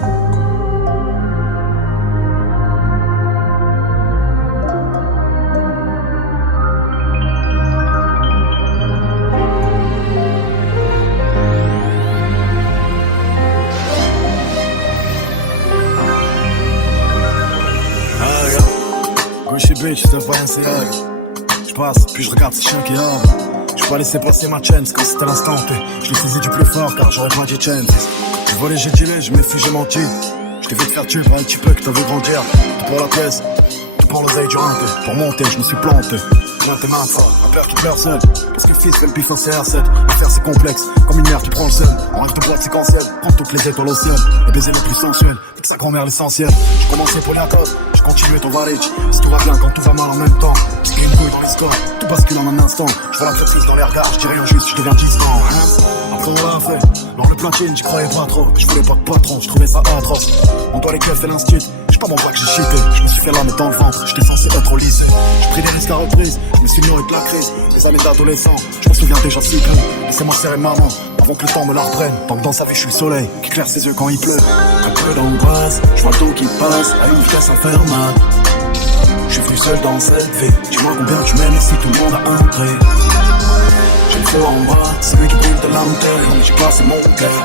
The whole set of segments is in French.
d'angoisse. Gucci bitch, c'est pas un CL. J'passe, puis je regarde ces chiens qui hurlent. J'peux pas laisser passer ma chance quand c'était l'instant T. J'l'ai saisi du plus fort car j'aurais pas dit chance. J'ai volé, j'ai dealé, je méfie, j'ai menti. J't'ai vu te faire tuer par un petit peu que t'as vu grandir. Tout pour la pièce, tout pour l'oseille du rinté. Pour monter, je me suis planté. Planté ma fort, un père qui pleure seul. Parce que le fils fait le pif en CR7. L'affaire c'est complexe, comme une mère qui prend le seul. On rêve de boîte séquentielle, prendre toutes les étoiles au ciel. Et baiser le plus sensuel, avec sa grand-mère l'essentiel. J'ai commencé pour l'atop, j'ai continué ton varich. Si tout va bien quand tout va mal en même temps. J'ai une couille dans les scores, tout bascule en un instant. Je vois la traîtrise dans les regards, je dis rien juste, je deviens distant. Après on l'a fait, lors le platine, j'y croyais pas trop. Je voulais pas de patron, je trouvais ça atroce. On doit les keufs et l'instit, j'sais pas mon bac, j'ai cheaté. Je me suis fait la mettre dans le ventre, j'étais censé être au lycée. J'ai pris des risques à reprise, je me suis nourri de la crise. Les années d'adolescent, je me souviens déjà si peu. Laissez-moi serrer maman, avant que le temps me la reprenne. Tant que dans sa vie je suis le soleil, qui claire ses yeux quand il pleut. Un peu d'angoisse, je vois le temps qui passe à une vitesse infernale. Je suis venu seul dans cette vie, dis-moi combien tu m'aimes et si tout le monde a un prix. J'ai le feu en bas, c'est lui qui brûle de l'intérieur, mais j'ai passé mon cœur.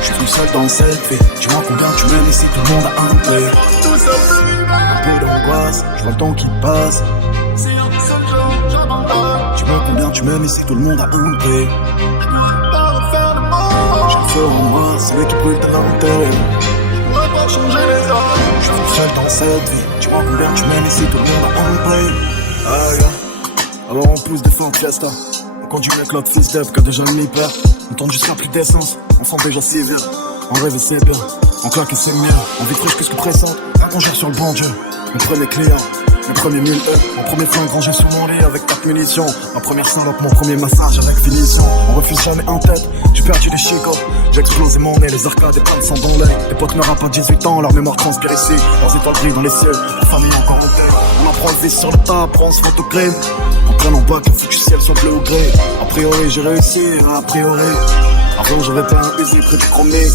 Je suis venu seul dans cette vie, dis-moi combien tu m'aimes et si tout le monde a un prix. Un peu d'angoisse, je vois le temps qui passe. Dis-moi combien tu m'aimes et si tout le monde a un prix. J'ai le feu en moi, c'est lui qui brûle de l'intérieur. Je suis venu seul dans cette vie, dis-moi combien tu m'aimes et si tout le monde a un prix. Ah yeah. Alors on pousse des fins de fiesta. On conduit avec l'autre fils d'Eb qui a déjà une hyper. On tourne jusqu'à plus d'essence, on sent déjà si vieux. On rêve et c'est bien, on claque et c'est mieux. On vit friche que ce que pressante, on gère sur le bon Dieu. Mes premiers clients, mes premiers 1000 mon premier flingue rangé sur mon lit avec 4 munitions. Ma première salope, mon premier massage avec finition. On refuse jamais en tête, j'ai perdu des chicots. J'ai explosé mon nez, les arcades et plein de sang dans l'œil. Les potes meurent à pas 18 ans, leur mémoire transpire ici. Leurs étoiles brillent dans les cieux, la famille encore au thé. On apprend le vice sur le tas, après on se vote au crime. On traîne en bas que le foutu ciel soit bleu au gré. A priori j'ai réussi, a priori. Avant j'avais pas un baiser près du chromé.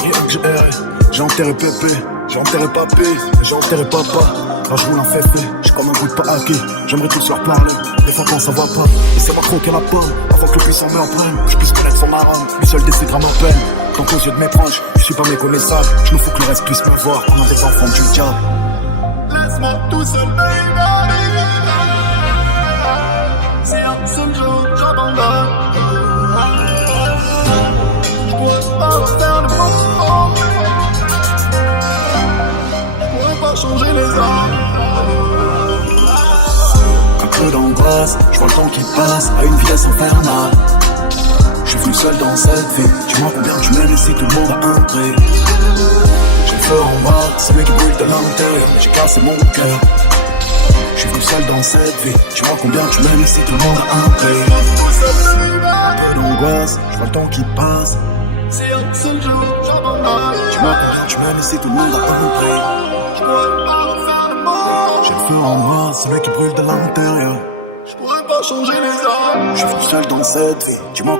Rien que j'ai erré, j'ai enterré pépé. J'ai enterré papé, j'ai enterré papa. Là je roule un féfé, j'suis comme un bout de pas acquis. J'aimerais tous leur parler, des fois quand ça va pas. Laissez-moi croquer la pomme, avant que le puissant me prenne. Que je puisse connaître son marin, lui seul décidera ma peine. Tant qu'aux yeux de mes proches, je suis pas méconnaissable. Je me fous que le reste puisse me voir, on a des enfants du diable. Laisse-moi tout seul, baby. Si un seul jour j'abandonne, j'pourrais pas faire de bon. Changer les hommes. Un peu d'angoisse, je vois le temps qui passe à une vitesse infernale. Je suis venu seul dans cette vie, dis-moi combien tu m'aimes et si tout le monde a un prix. J'ai le feu en bas, c'est lui qui brûle de l'intérieur, mais j'ai cassé mon cœur. Je suis venu seul dans cette vie, dis-moi combien tu m'aimes et si tout le monde a un prix. Un peu d'angoisse, je vois le temps qui passe. Si un seul jour j'abandonne, dis-moi combien tu m'aimes et si tout le monde a un prix. J'ai le feu en moi, c'est lui qui brûle de l'intérieur. Je pourrais pas changer les hommes. Je suis seul dans cette vie, dis-moi